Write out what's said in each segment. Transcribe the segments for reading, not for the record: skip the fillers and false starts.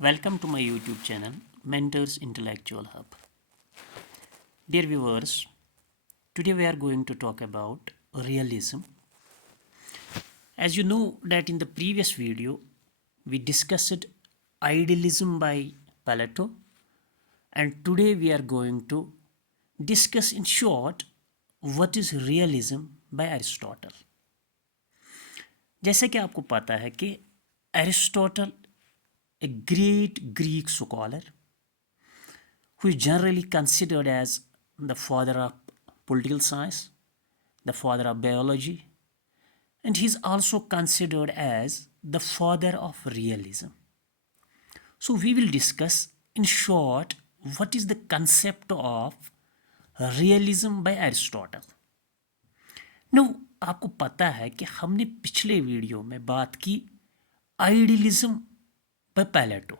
Welcome to my YouTube channel, Mentors Intellectual Hub. Dear viewers, today we are going to talk about realism. As you know that in the previous video, we discussed idealism by Plato, and today we are going to discuss in short what is realism by Aristotle. जैसे कि आपको पता है कि Aristotle a great Greek scholar who is generally considered as the father of political science, the father of biology, and he is also considered as the father of realism. So, we will discuss in short what is the concept of realism by Aristotle. Now, आपको पता है कि हमने पिछले video में बात की idealism by Plato.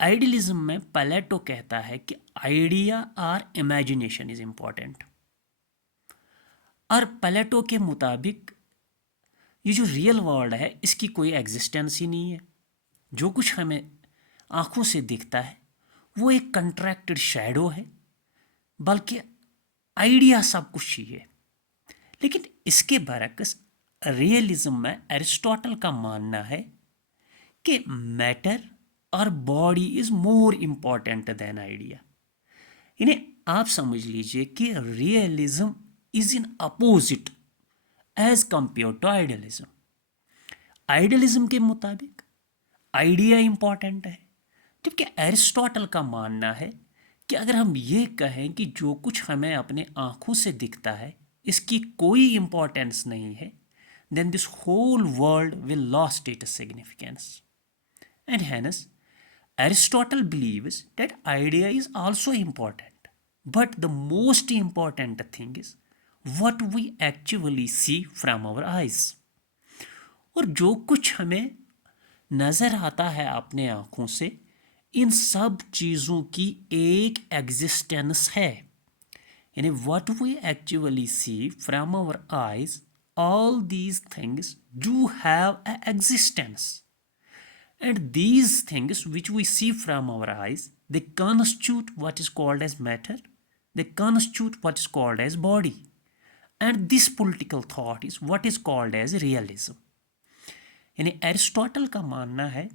Idealism में प्लेटो कहता है कि आइडिया और इमेजिनेशन इज इंपॉर्टेंट, और प्लेटो के मुताबिक ये जो रियल वर्ल्ड है इसकी कोई एग्जिस्टेंस ही नहीं है. जो कुछ हमें आंखों से दिखता है वो एक कंट्रैक्टेड शैडो है, बल्कि आइडिया सब कुछ ही है. लेकिन इसके बरक्स रियलिज्म में एरिस्टोटल का मानना है कि मैटर और body is more important than idea. इन्हें आप समझ लीजिए कि realism is in opposite as compare to idealism. Idealism के मुताबिक आइडिया इंपॉर्टेंट है, जबकि एरिस्टोटल का मानना है कि अगर हम ये कहें कि जो कुछ हमें अपने आंखों से दिखता है इसकी कोई इंपॉर्टेंस नहीं है, then this whole world will lost its significance. And hence, Aristotle believes that idea is also important, but the most important thing is what we actually see from our eyes. और जो कुछ हमें नज़र आता है अपने आँखों से, इन सब चीज़ों की एक एग्जिस्टेंस है. यानी what we actually see from our eyes, all these things do have an existence. And these things which we see from our eyes, they constitute what is called as matter, they constitute what is called as body. And this political thought is what is called as realism. यानी Aristotle का मानना है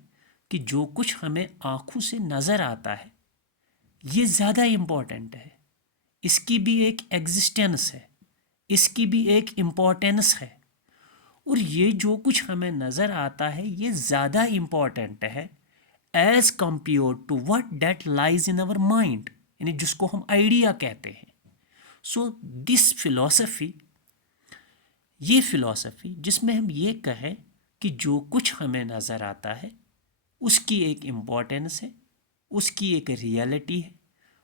कि जो कुछ हमें आँखों से नज़र आता है ये ज़्यादा इम्पॉर्टेंट है, इसकी भी एक एग्जिस्टेंस है, इसकी भी एक इम्पोर्टेंस है, और ये जो कुछ हमें नज़र आता है ये ज़्यादा इम्पॉर्टेंट है as compare to what that lies in our mind, यानी जिसको हम आइडिया कहते हैं. सो दिस फिलॉसफी, ये फिलॉसफी जिसमें हम ये कहें कि जो कुछ हमें नज़र आता है उसकी एक इम्पोर्टेंस है, उसकी एक रियलिटी है,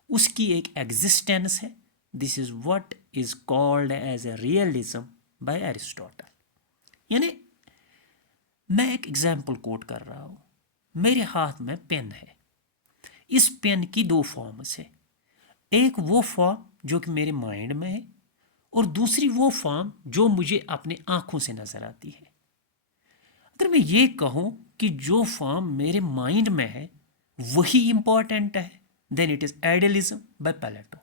उसकी एक एग्जिस्टेंस है, this is what is called as a realism by Aristotle. यानी मैं एक एग्जाम्पल कोट कर रहा हूँ. मेरे हाथ में पेन है, इस पेन की दो फॉर्म्स है. एक वो फॉर्म जो कि मेरे माइंड में है, और दूसरी वो फॉर्म जो मुझे अपने आँखों से नज़र आती है. अगर मैं ये कहूँ कि जो फॉर्म मेरे माइंड में है वही इम्पॉर्टेंट है, then it is idealism by Plato.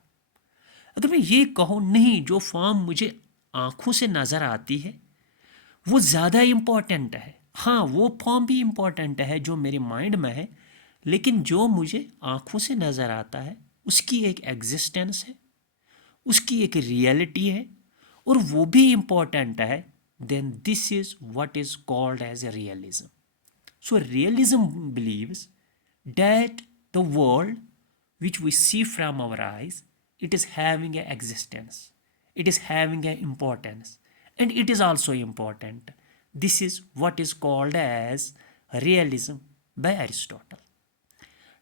अगर मैं ये कहूँ नहीं, जो फॉर्म मुझे आँखों से नज़र आती है वो ज़्यादा इम्पॉर्टेंट है, हाँ वो फॉर्म भी इम्पॉर्टेंट है जो मेरे माइंड में है, लेकिन जो मुझे आँखों से नज़र आता है उसकी एक एग्जिस्टेंस है, उसकी एक रियलिटी है, और वो भी इम्पॉर्टेंट है, then this is what is called as a realism. So realism believes that the world which we see from our eyes, it is having an existence, it is having an importance, and it is also important. This is what is called as realism by Aristotle.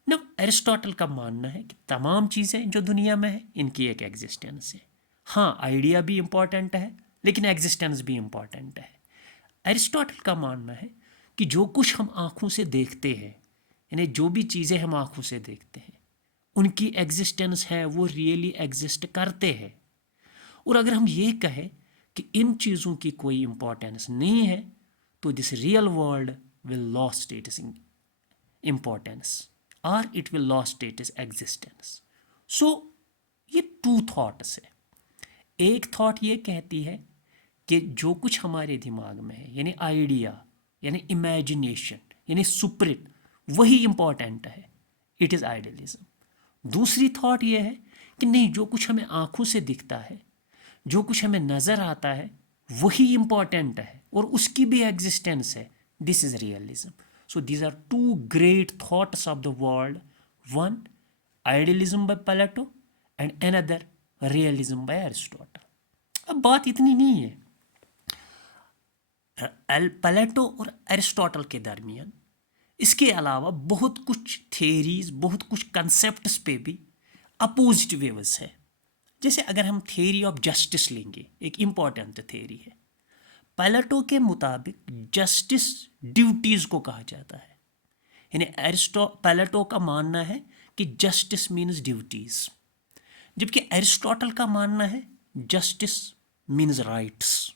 Now Aristotle का मानना है कि तमाम चीज़ें जो दुनिया में है इनकी एक एग्जिस्टेंस है. हाँ, आइडिया भी इम्पॉर्टेंट है लेकिन एग्जिस्टेंस भी इम्पॉर्टेंट है. एरिस्टोटल का मानना है कि जो कुछ हम आँखों से देखते हैं, यानी जो भी चीज़ें हम आँखों से देखते हैं उनकी एग्जिस्टेंस है, वो रियली एग्जिस्ट करते हैं. और अगर हम ये कहें कि इन चीज़ों की कोई इम्पोर्टेंस नहीं है तो this real world will lost its importance or it will lost its existence. So ये टू थॉट्स है. एक थॉट ये कहती है कि जो कुछ हमारे दिमाग में है यानी आइडिया यानी इमेजिनेशन यानी सुप्रिट वही इम्पॉर्टेंट है, इट इज़ आइडियलिज्म. दूसरी थॉट ये है कि नहीं, जो कुछ हमें आंखों से दिखता है, जो कुछ हमें नज़र आता है वही इम्पॉर्टेंट है और उसकी भी एग्जिस्टेंस है. This is realism. So these are two great thoughts of the world. One idealism by Plato and another realism by Aristotle. अब बात इतनी नहीं है. प्लेटो और एरिस्टोटल के दरमियान इसके अलावा बहुत कुछ थेरीज, बहुत कुछ कंसेप्ट्स पे भी अपोजिट व्यूज है. जैसे अगर हम थेरी ऑफ जस्टिस लेंगे, एक इम्पॉर्टेंट थेरी है. प्लेटो के मुताबिक जस्टिस ड्यूटीज़ को कहा जाता है. यानी प्लेटो का मानना है कि जस्टिस मीन्स ड्यूटीज़, जबकि एरिस्टोटल का मानना है जस्टिस मीन्स राइट्स.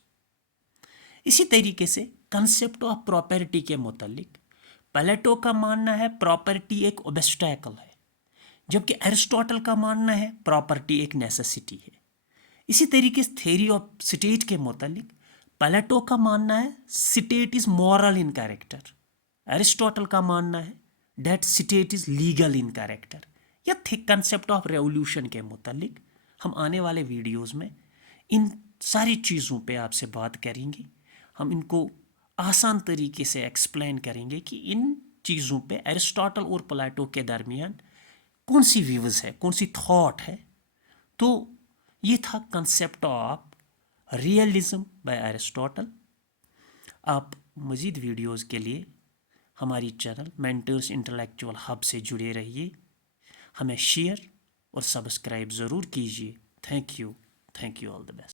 इसी तरीके से कंसेप्ट ऑफ प्रॉपर्टी के मुतालिक प्लेटो का मानना है प्रॉपर्टी एक ऑब्स्टैकल है, जबकि एरिस्टोटल का मानना है प्रॉपर्टी एक नेसेसिटी है. इसी तरीके से थ्योरी ऑफ स्टेट के मुतालिक प्लेटो का मानना है state is moral in character, Aristotle का मानना है that state is legal in character. या कंसेप्ट ऑफ रेवोल्यूशन के मुतालिक हम आने वाले वीडियोस में इन सारी चीज़ों पे आपसे बात करेंगे. हम इनको आसान तरीके से एक्सप्लेन करेंगे कि इन चीज़ों पे एरिस्टोटल और प्लेटो के दरमियान कौन सी व्यूज़ है, कौन सी थॉट है. तो ये था concept of realism by Aristotle. आप मज़ीद वीडियोस के लिए हमारी चैनल मेंटर्स इंटेलेक्चुअल हब से जुड़े रहिए. हमें शेयर और सब्सक्राइब ज़रूर कीजिए. Thank you all the best.